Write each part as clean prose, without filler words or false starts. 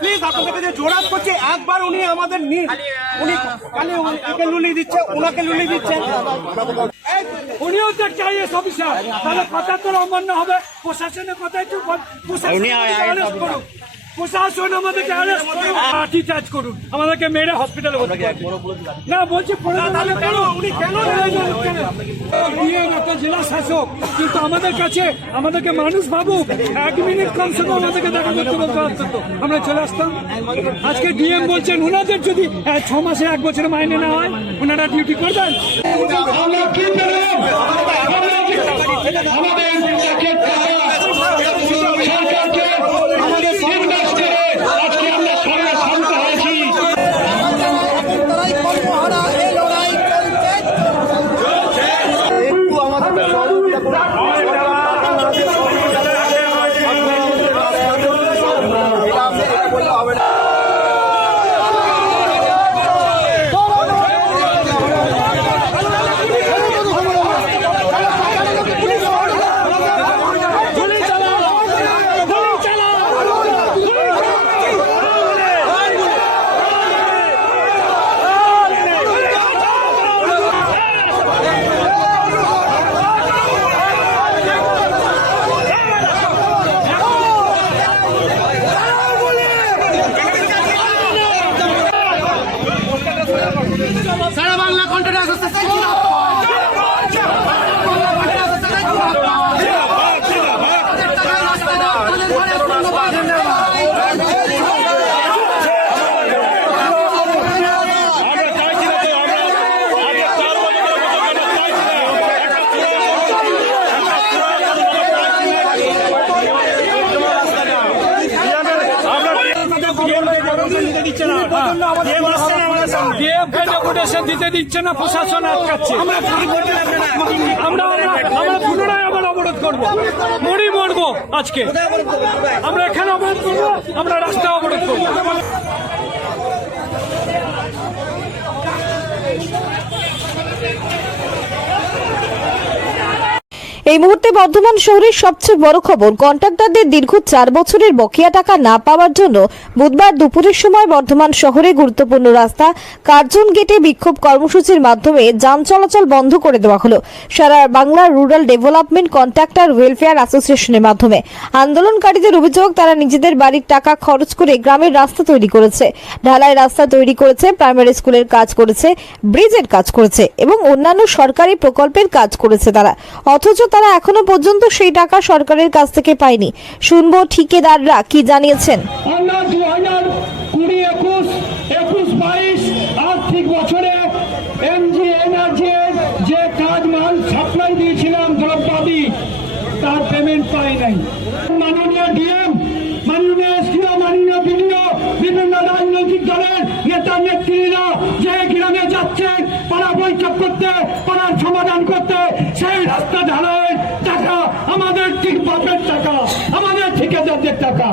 Please আপনাদের কাছে জোরাত করছে, একবার উনি আমাদের লুলি দিচ্ছে, ওনাকে লুলি দিচ্ছেন। উনিও তো একটা আইএস অফিসার, তাহলে কথা তো অমান্য হবে। প্রশাসনের কথাই তো প্রশাসন আমাদেরকে লাঠি চার্জ করুন, আমাদেরকে মেরে হসপিটালে না বলছি উনি কেন একটা জেলা শাসক, কিন্তু আমাদের কাছে আমাদেরকে মানুষ ভাবুক। 1 মিনিট কমসে কম আমাদেরকে দেখা করতে বলতে পারতো, আমরা চলে আসতাম। আজকে ডিএম বলছেন ওনাদের যদি 6 মাসে 1 বছরে মাইনে না হয় ওনারা ডিউটি করবেন। সারা বাংলা কন্টেন্ট দিতে দিচ্ছে না, প্রশাসন আটকাচ্ছে। আমরা পুনরায় আবার অবরোধ করবো, মরবো আজকে। আমরা এখানে অবরোধ করবো, আমরা রাস্তা অবরোধ করবো। এই মুহূর্তে বর্ধমান শহরের সবচেয়ে বড় খবর, কন্ট্রাক্টরদের দীর্ঘ 4 বছরের বকেয়া টাকা না পাওয়ার জন্য বুধবার দুপুরের সময় বর্ধমান শহরে গুরুত্বপূর্ণ রাস্তা কার্জন গেটে বিক্ষোভ কর্মসূচির মাধ্যমে যান চলাচল বন্ধ করে দেওয়া হলো। Sara Bangla rural development contractor welfare অ্যাসোসিয়েশনের মাধ্যমে আন্দোলনকারীদের অভিযোগ, তারা নিজেদের বাড়ির টাকা খরচ করে গ্রামের রাস্তা তৈরি করেছে, ঢালাই রাস্তা তৈরি করেছে, প্রাইমারি স্কুলের কাজ করেছে, ব্রিজের কাজ করেছে এবং অন্যান্য সরকারি প্রকল্পের কাজ করেছে তারা, অথচ তারা এখনো পর্যন্ত সেই টাকা সরকারের কাছ থেকে পায়নি। শুনবো ঠিকাদাররা কি জানিয়েছেন। আমরা 2020-21 আর্থিক বছরে এমজি এনার্জি যে কাজ মাল সাপ্লাই দিয়েছিলাম দ্রব্যাদি, তার পেমেন্ট পাই নাই। মাননীয় ডিএম, মাননীয় এসডিও, মাননীয় বিডিও, বিভিন্ন রাজনৈতিক দলের নেতা নেত্রীরা যে গ্রামে যাচ্ছে পাড়া বৈঠক করতে, পাড়ার সমাধান করতে, সেই রাস্তা ঢালাইয়ের টাকা আমাদের ঠিক বাপের টাকা, আমাদের ঠিকাদারদের টাকা।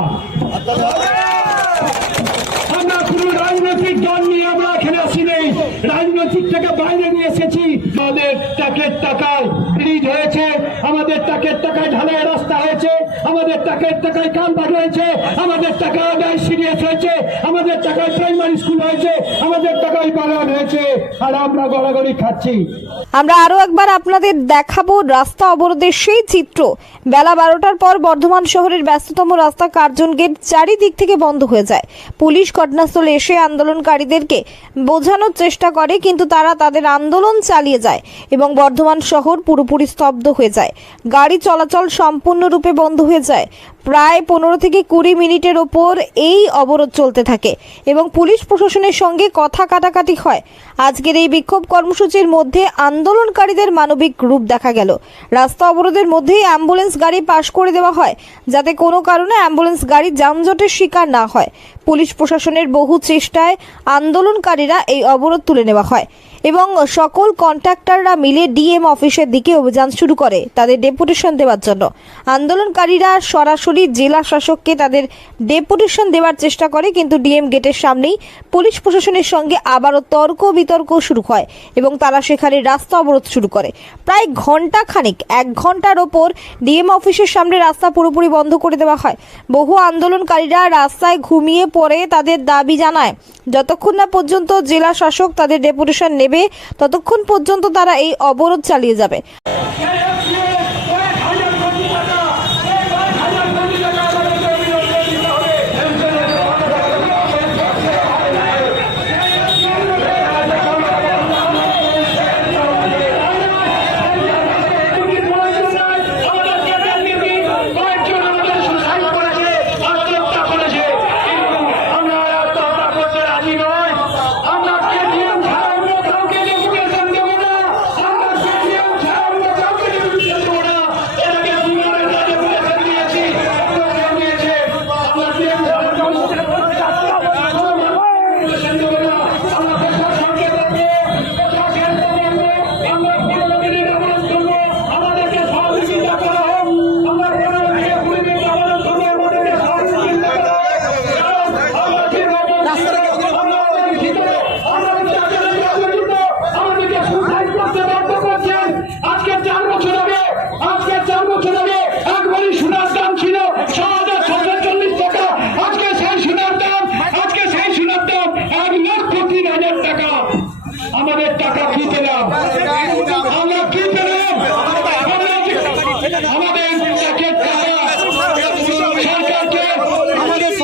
আমরা কোন রাজনৈতিক দল নিয়ে আমরা এখানে আসি নেই, রাজনৈতিক থেকে বাইরে নিয়ে এসেছি। আমাদের টাকের টাকায় ব্রিজ হয়েছে, আমাদের টাকের টাকায় ঢালাই রাস্তা হয়েছে, আমাদের টাকের টাকায় কালভার্ট হয়েছে, আমাদের টাকায় সিরিয়াস হয়েছে, আমাদের টাকায় প্রাইমারি স্কুল হয়েছে, আমাদের টাকায় বাগান হয়েছে, আর আমরা গড়াগড়ি খাচ্ছি। আমরা আরো একবার আপনাদের দেখাবো রাস্তা অবরোধের সেই চিত্র। বেলা 12টার পর বর্ধমান শহরের ব্যস্ততম রাস্তা কার্জন গেট চারিদিক থেকে বন্ধ হয়ে যায়। পুলিশ ঘটনাস্থলে এসে আন্দোলনকারীদেরকে বোঝানোর চেষ্টা করে, কিন্তু তারা তাদের আন্দোলন চালিয়ে যায় এবং বর্ধমান শহর পুরোপুরি স্তব্ধ হয়ে যায়। গাড়ি চলাচল সম্পূর্ণরূপে বন্ধ হয়ে যায়। প্রায় 15 থেকে 20 মিনিটের ওপর এই অবরোধ চলতে থাকে এবং পুলিশ প্রশাসনের সঙ্গে কথা কাটাকাটি হয়। আজকের এই বিক্ষোভ কর্মসূচির মধ্যে আন্দোলনকারীদের মানবিক রূপ দেখা গেল। রাস্তা অবরোধের মধ্যেই অ্যাম্বুলেন্স গাড়ি পাশ করে দেওয়া হয়, যাতে কোনো কারণে অ্যাম্বুলেন্স গাড়ি যানজটের শিকার না হয়। পুলিশ প্রশাসনের বহু চেষ্টায় আন্দোলনকারীরা এই অবরোধ তুলে নেওয়া হয়। এবং সকল কন্ট্রাক্টররা মিলে ডিএম অফিসের দিকে অভিযান শুরু করে তাদের ডেপুটেশন দেওয়ার জন্য। আন্দোলনকারীরা সরাসরি জেলা শাসককে তাদের ডেপুটেশন দেওয়ার চেষ্টা করে, কিন্তু ডিএম গেটের সামনেই পুলিশ প্রশাসনের সঙ্গে আবারও তর্ক বিতর্ক শুরু হয় এবং তারা সেখানে রাস্তা অবরোধ শুরু করে। প্রায় ঘন্টা খানিক, 1 ঘন্টার ওপর ডিএম অফিসের সামনে রাস্তা পুরোপুরি বন্ধ করে দেওয়া হয়। বহু আন্দোলনকারীরা রাস্তায় ঘুমিয়ে পড়ে তাদের দাবি জানায়, যতক্ষণ না পর্যন্ত জেলা শাসক তাদের ডেপুটেশন নেবে ততক্ষণ পর্যন্ত তারা এই অবরোধ চালিয়ে যাবে। আমাদের টাকা কি পেলাম? আমরা কি পেলাম? আমাদের ট্যাক্সের টাকা সরকারকে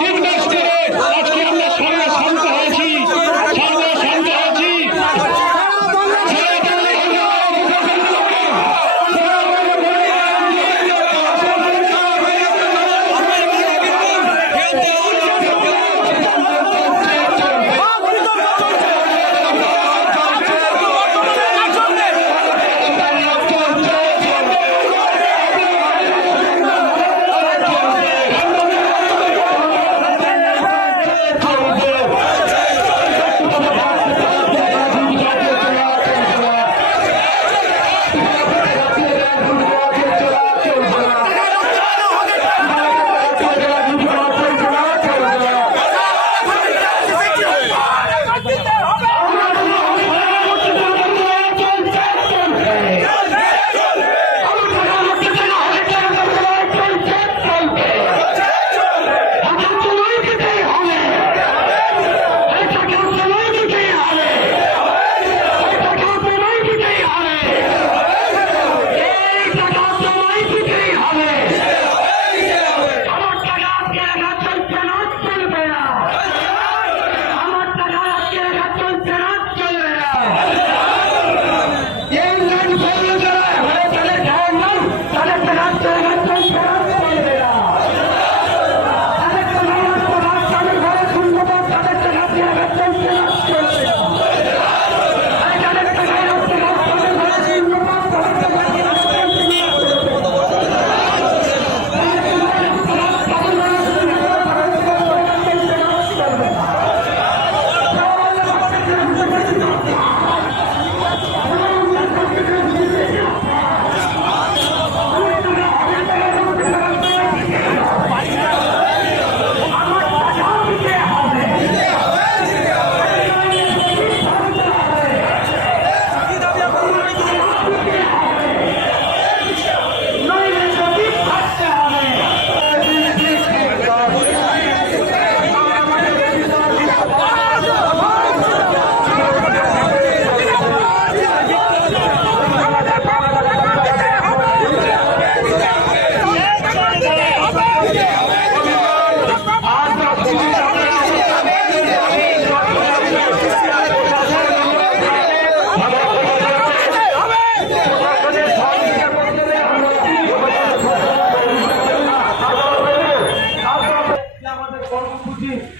ইনভেস্ট করে আজকে আমরা সর্বশান্ত হয়েছি।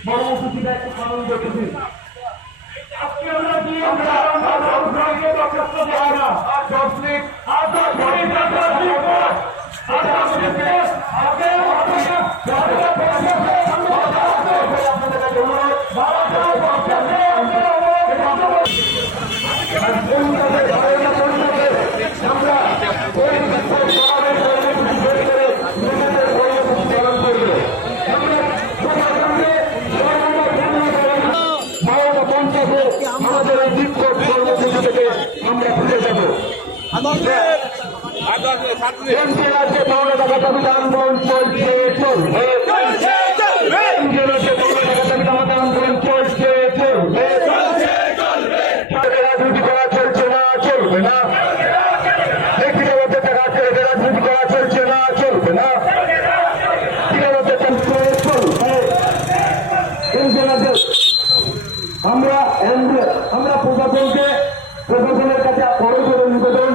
কর্মসূচিটা একটু পালন করতেছি। আজকে আমরা কি আমরা 10 মিনিট আগে কেন্দ্রীয় রাজ্যে মৌল টাকা দাবি আন্দোলন চলছে চলবে কেন্দ্রীয় রাজ্যে মৌল টাকা দাবি আন্দোলন চলছে চলবে রাজনীতি করা চলছে না চলবে না ব্যক্তিগত টাকা ছেড়ে রাজনীতি করা চলছে না চলবে না আমরা প্রশাসনের কাছে বড় করে নিবেদন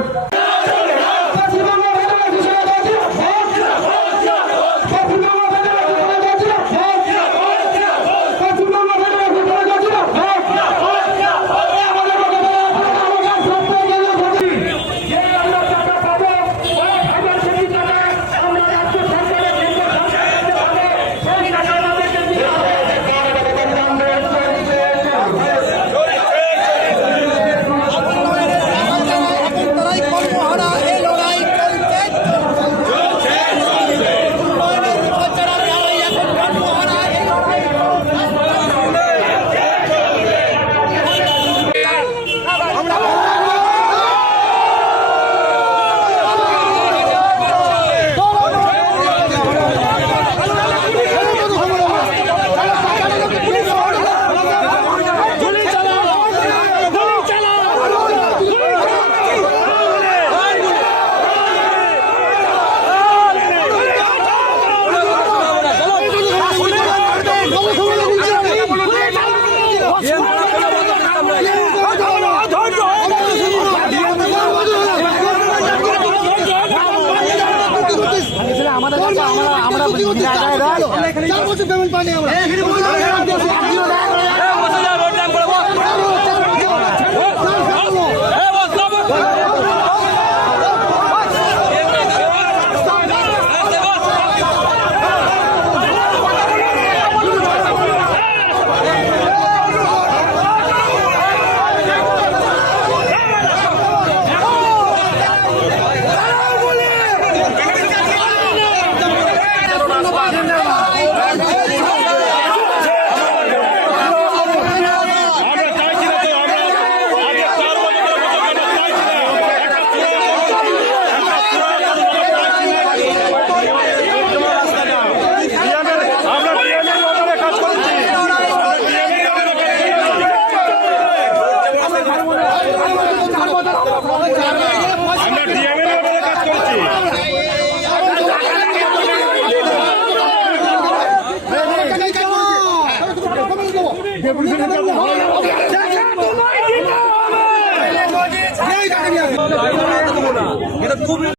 এটা খুব